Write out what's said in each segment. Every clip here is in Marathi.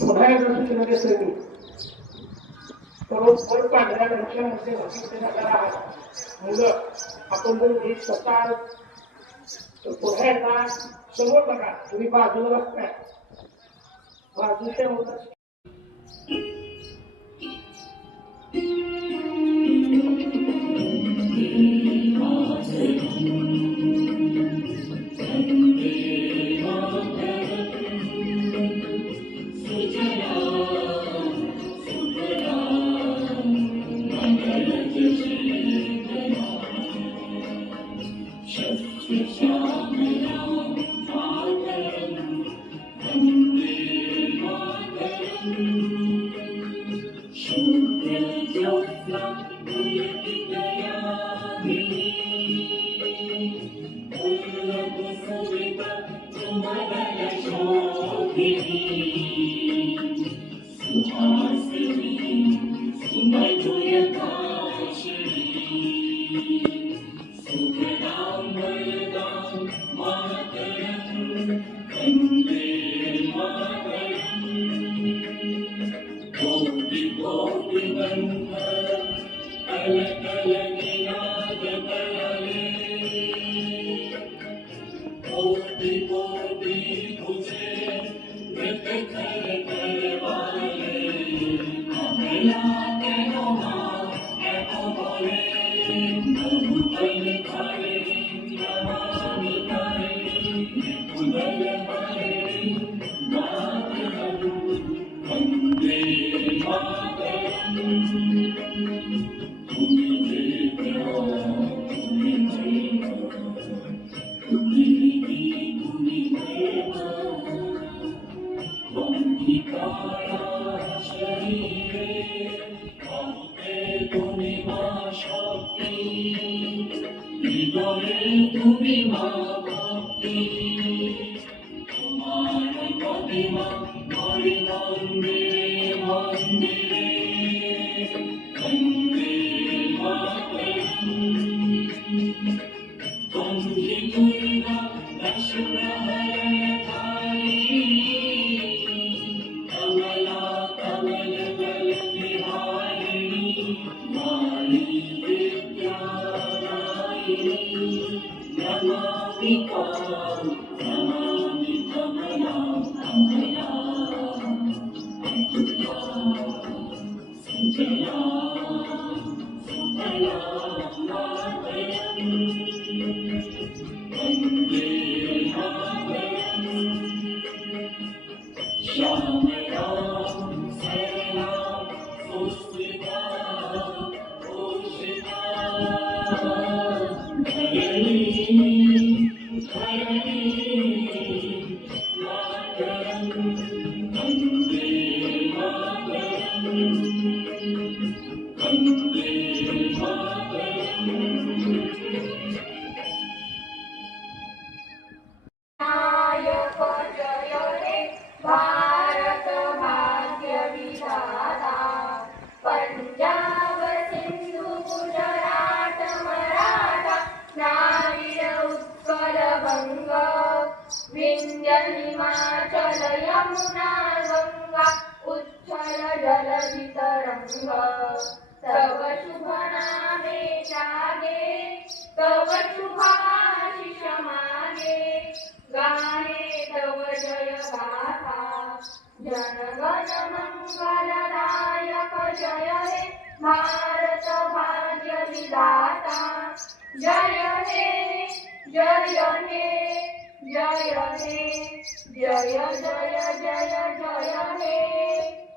पुन्हा एकदा सूचना देतोय मी. बरोबर पांढऱ्या रंगामध्ये भाषण जाणारा मुलं आपण जर हे स्वतः पुन्हा एकदा समोर बघा. तुम्ही बाजूला बघताय, बाजूच्या होता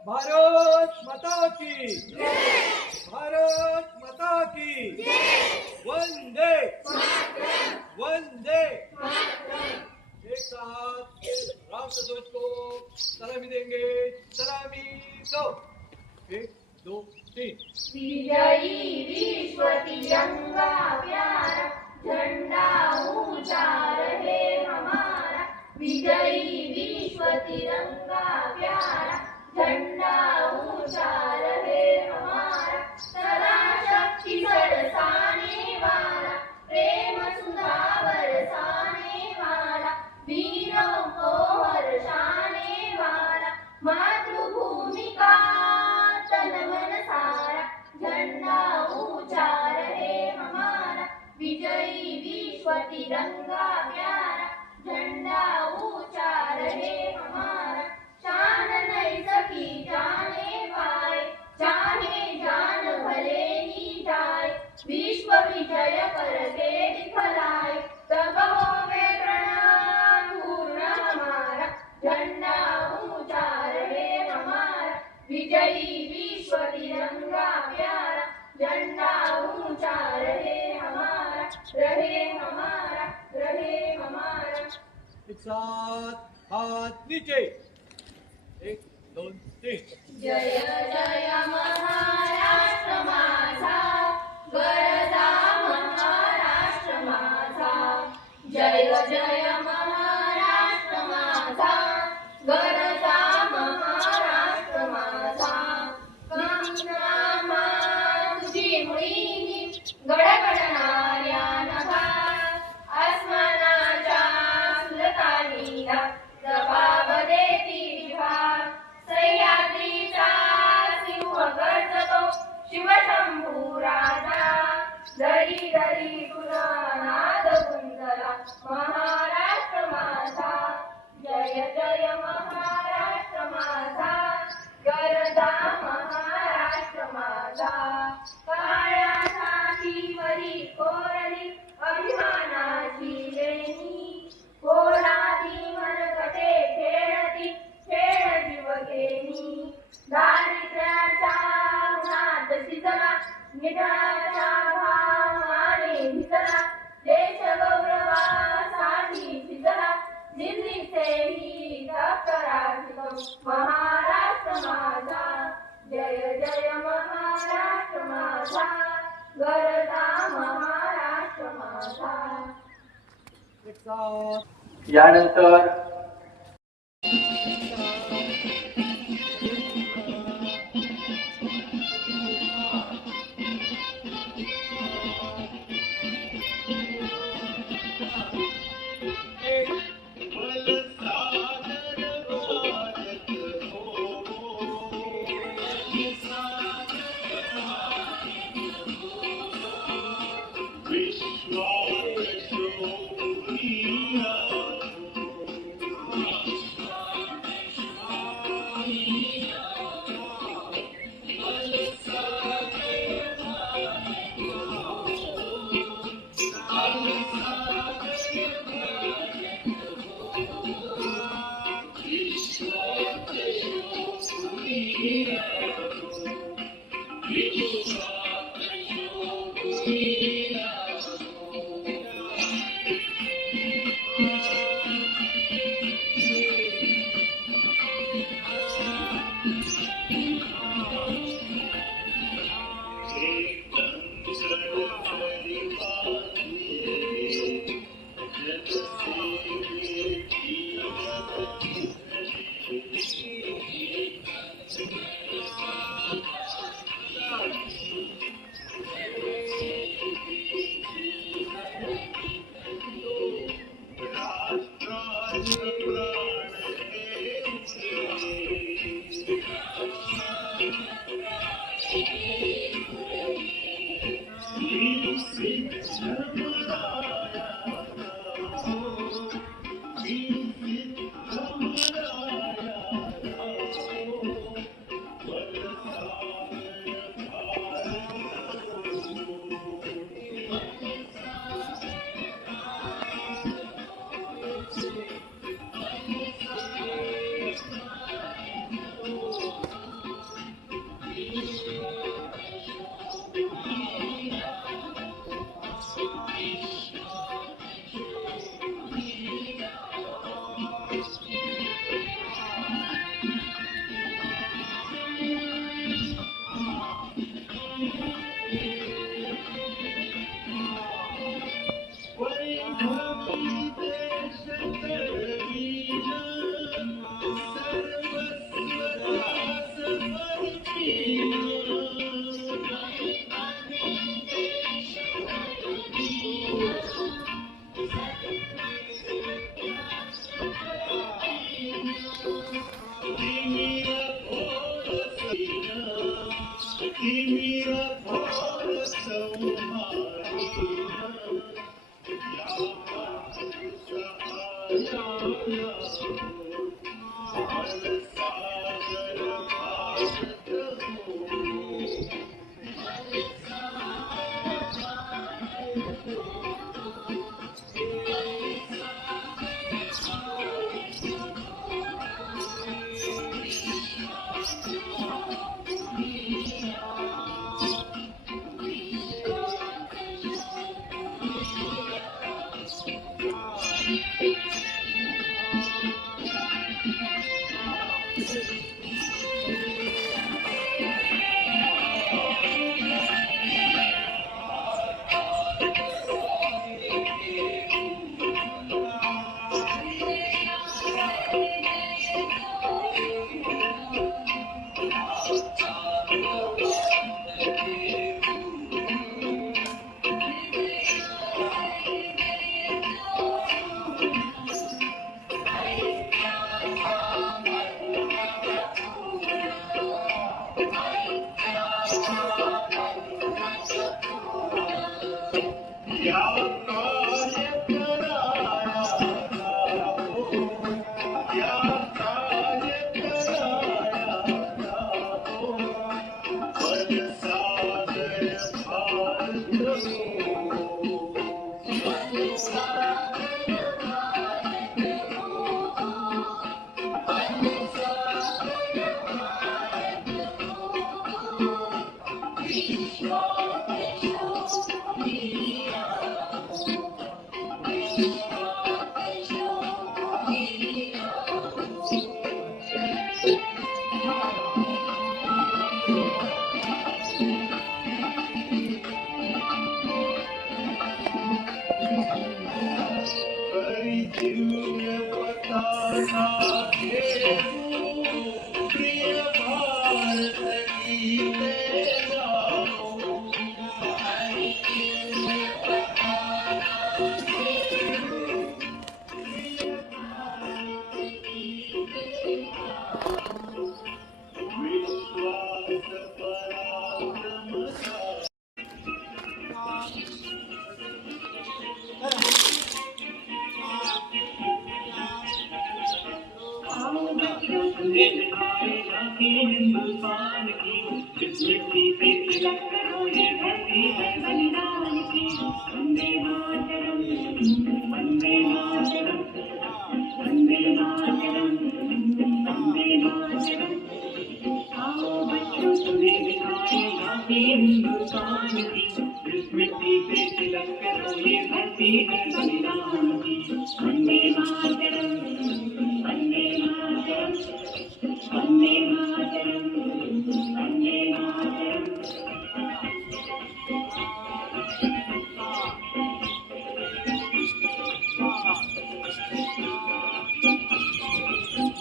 भारत माता की भारत माता की वंदे वंदे। एक साथ राष्ट्रध्वज को सलामी देंगे। सलामी दो, 1 2 3। विजयी विश्व तिरंगा प्यारा, झंडा ऊंचा रहे हमारा। विजयी विश्व तिरंगा प्यारा, झंडा ऊंचा रहे हमारा। सदा शक्ति बरसाने वाला, प्रेम सुधा बरसाने वाला, वीरों को हर्षाने वाला, मातृ विश्व तिरंगा प्यारा, झंडा ऊंचा रहे हमारा, रहे हमारा, रहे हमारा. एक साथ हाथ नीचे. 1 2 3. जय जय महाराष्ट्र माझा, गरजा महाराष्ट्र माझा. जय जय महाराष्ट्र माझा, गरजा महाराष्ट्र माझा. गंगा तुझी मुळी गडगडणाऱ्या नभा, आसमानाच्या सुलतानीला जबाब देती विभाग. सह्याद्रीचा सिंह गर्जतो शिवशंभू राजा, दरी दरी तुला नाद गुंजला महाराष्ट्र माझा. जय जय महाराष्ट्र माझा, गरजा महाराष्ट्र माझा. काळ्या छातीवरी कोरली अभिमानाची लेणी, पोलादी मनकटे खेळती खेळ जीवघेणी. दारिद्र्याच्या उन्हात शिजला, निधनाच्या घामाने भिजला, देश गौरवासाठी शिजला, दिल्लीचेही डॉक्टराची महाराष्ट्र माझा. जय जय महाराष्ट्र माझा, गरजा महाराष्ट्र माझा. एक साथ. यानंतर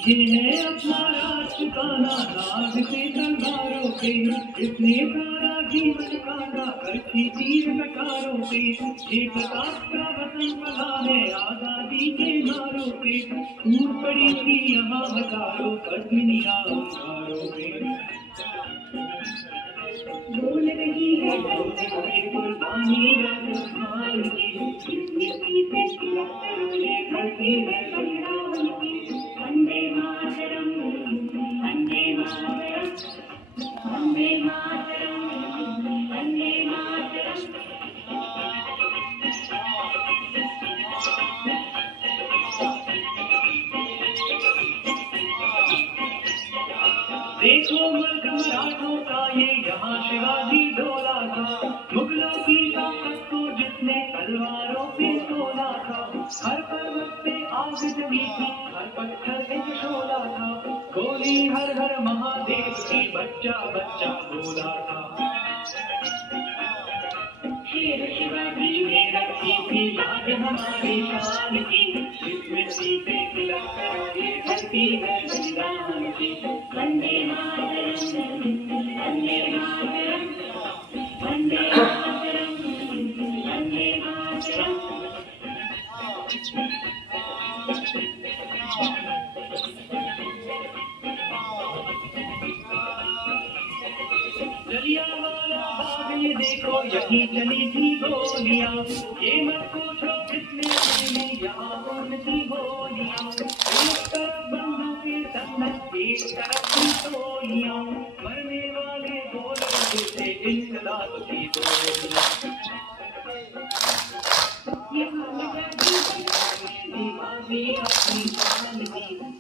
जिन्हें अपना राज ठिकाना नाग से तलवारों पे, इसने सारा जीवन काटा करती तीर कटारों पे। ये प्रताप का वतन बना है आजादी के नारों पे, टूट पड़ी थी यहाँ हजारों पद्मिनियां अंगारों पे। बोल रही है कुर्बानी राजस्थान की, जिसमें सीते तिलक धरती है संग्राम की। वंदे मातरम, वंदे मातरम, वंदे मातरम, वंदे मातरम। देखो मुल्क मराठों का ये यहाँ शिवाजी डोला था, मुगलों की ताकत को जिसने तलवारों पे तोला था। हर पर्वत पे आग जमी थी, हर पत्थर एक शोला था, गोली हर हर महादेव की बच्चा बच्चा बोला था। शेर शिवाजी ने रखी थी याद हमारी शान की, जिसमें सीते तिलक करोगे धरती है बलिदान की। वंदे मातरम, वंदे मातरम, वंदे मातरम, वंदे मातरम। जलियांवाला बाग ये देखो यहीं चली थी गोलियां, ये मत पूछो किसने चली यहाँ कौन थी गोलियां। एक तरफ बंदूकें तन्नत, एक तरफ पिस्तौलियां, मरने वाले बोल रहे थे इंकलाब की बोलियां। यहाँ लगा दी दीवानी अपनी जान की,